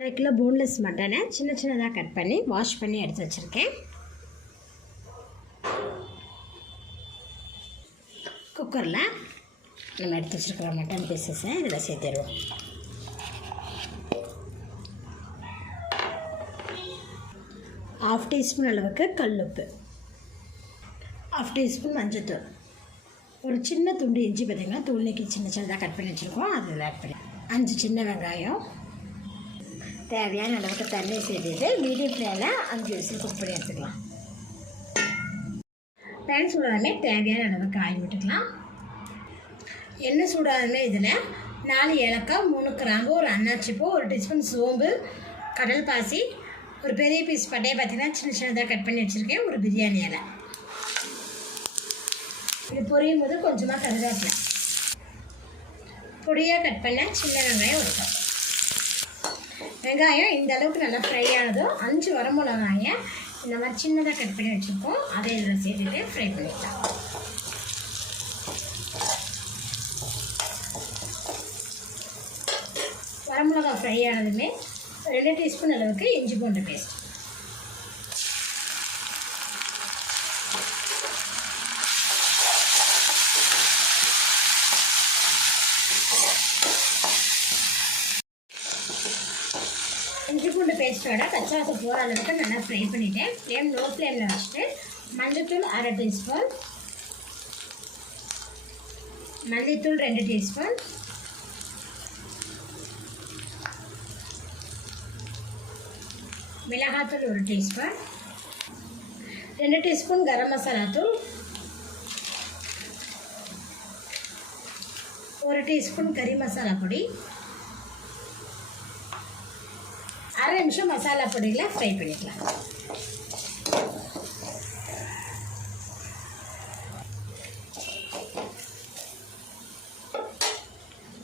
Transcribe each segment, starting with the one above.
அரை kilo boneless மட்டனை சின்ன சின்னதாக கட் பண்ணி வாஷ் பண்ணி எடுத்து வச்சுருக்கேன். குக்கரில் நம்ம எடுத்து வச்சுருக்கிற மட்டன் பீசஸை இதில் சேர்த்துருவோம் ஹாஃப் டீஸ்பூன் அளவுக்கு கல்லுப்பு. ஹாஃப் டீஸ்பூன் மஞ்சத்தூள். ஒரு சின்ன துண்டு இஞ்சி பார்த்தீங்கன்னா தூள் சின்ன சின்னதாக கட் பண்ணி வச்சுருக்கோம். அதில் ஆட் பண்ணி அஞ்சு சின்ன வெங்காயம் தேவையான அளவுக்கு தண்ணி சேர்த்துட்டு மீடியம் ஃப்ளேமில் அஞ்சு விசில் குக் பண்ணி எடுத்துக்கலாம். பேன் சூடாதமே தேவையான அளவுக்கு ஆயில் விட்டுக்கலாம். எண்ணெய் சூடாதமே இதில் நாலு ஏலக்காய் மூணு கிராம்பு ஒரு அன்னாச்சிப்பூ ஒரு டீஸ்பூன் சோம்பு கடல் பாசி ஒரு பெரிய பீஸ் பட்டையை பார்த்தீங்கன்னா சின்ன சின்னதாக கட் பண்ணி வச்சுருக்கேன் ஒரு பிரியாணி இலை. இது பொரியும் போது கொஞ்சமாக கருவேப்பிலை. பொடியாக கட் பண்ண சின்ன வெங்காயம் ஒரு வெங்காயம் இந்த அளவுக்கு நல்லா ஃப்ரை ஆனதும் அஞ்சு வரமிளகாயை இந்த மாதிரி சின்னதாக கட் பண்ணி வச்சுருக்கோம். அதை இதில் சேர்த்துட்டு ஃப்ரை பண்ணிக்கலாம். வரமிளகா ஃப்ரை ஆனதுமே ரெண்டு டீஸ்பூன் அளவுக்கு இஞ்சி பூண்டு பேஸ்ட் இஞ்சி பூண்டு பேஸ்ட்டோட பச்சாசு போகிற அளவுக்கு நல்லா ஃப்ரை பண்ணிவிட்டேன் ஃப்ளேம் லோ ஃப்ளேமில் வச்சுட்டு மஞ்சள்தூள் அரை டீஸ்பூன் மல்லித்தூள் ரெண்டு டீஸ்பூன் மிளகாத்தூள் ஒரு டீஸ்பூன் ரெண்டு டீஸ்பூன் கரம் மசாலா தூள் ஒரு டீஸ்பூன் கறி மசாலா பொடி அரை நிமிஷம் மசாலா பொடிகளை ஃப்ரை பண்ணிக்கலாம்.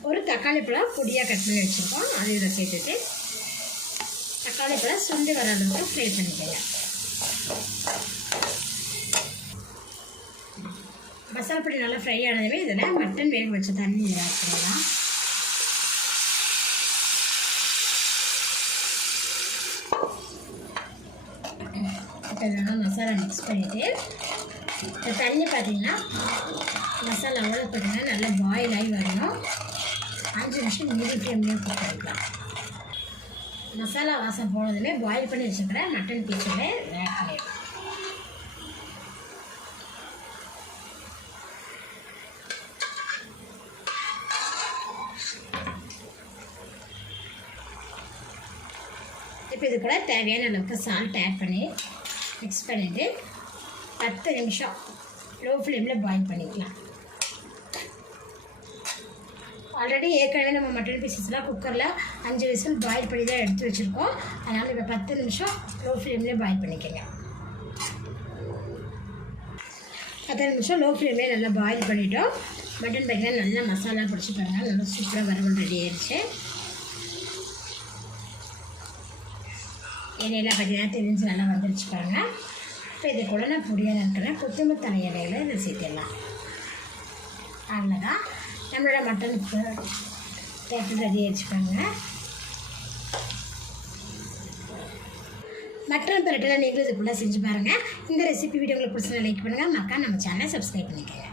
ஒரு தக்காளி பழம் பொடியாக கட் பண்ணி வச்சுருக்கோம். அதை இதில் சேர்த்துட்டு தக்காளி பழம் சுண்டு வர அளவுக்கு ஃப்ரை பண்ணிக்கலாம் மசாலா பொடி நல்லா ஃப்ரை ஆனதுமே இதில் மட்டன் வேக வச்ச தண்ணி இதில் ஆட் பண்ணலாம். இப்போ மசாலா மிக்ஸ் பண்ணிவிட்டு இந்த தண்ணி பார்த்தீங்கன்னா மசாலா அவ்வளோ பார்த்தீங்கன்னா நல்லா பாயில் ஆகி வரணும். அஞ்சு நிமிஷம் மீடியம் ஃப்ளேம்லேயே கொடுத்துருக்கலாம் மசாலா வாசம் போனதுமே பாயில் பண்ணி வச்சுக்கிறேன் மட்டன் பீஸோட ஆட் பண்ணிடுறேன் இப்போ இது கூட தேவையான அளவுக்கு சால்ட் ஆட் பண்ணி மிக்ஸ் பண்ணிவிட்டு பத்து நிமிஷம் லோ ஃப்ளேமில் பாயில் பண்ணிக்கலாம். ஆல்ரெடி ஏற்கனவே நம்ம மட்டன் பீசஸ்லாம் குக்கரில் அஞ்சு விசில் பாயில் பண்ணி தான் எடுத்து வச்சுருக்கோம். அதனால் இப்போ பத்து நிமிஷம் லோ ஃப்ளேம்லேயே பாயில் பண்ணிக்கோங்க. பத்து நிமிஷம் லோ ஃப்ளேம்லேயே நல்லா பாயில் பண்ணிட்டோம். மட்டன் பார்த்தீங்கன்னா நல்லா மசாலா பிடிச்சி பாருங்க. நல்லா சூப்பராக வரவன் ரெடி ஆயிடுச்சு. இலையெல்லாம் பார்த்தீங்கன்னா தெரிஞ்சு நல்லா வந்துருச்சு பாருங்கள் இப்போ இது கூட நான் பொடியாக இருக்கிறேன் கொத்தமல்லி இலையில இதை சேர்த்திடலாம். அவ்வளோதான் நம்மளோட மட்டன் தேட்டர் ரெடி ஆயிடுச்சுப்பாங்க மட்டன் பரட்டெல்லாம் நீங்களும் இதுக்குள்ளே செஞ்சு பாருங்கள் இந்த ரெசிபி வீடியோ உங்களுக்கு பிடிச்சதை லைக் பண்ணுங்கள் மக்கா நம்ம சேனலை சப்ஸ்கிரைப் பண்ணிக்கோங்க.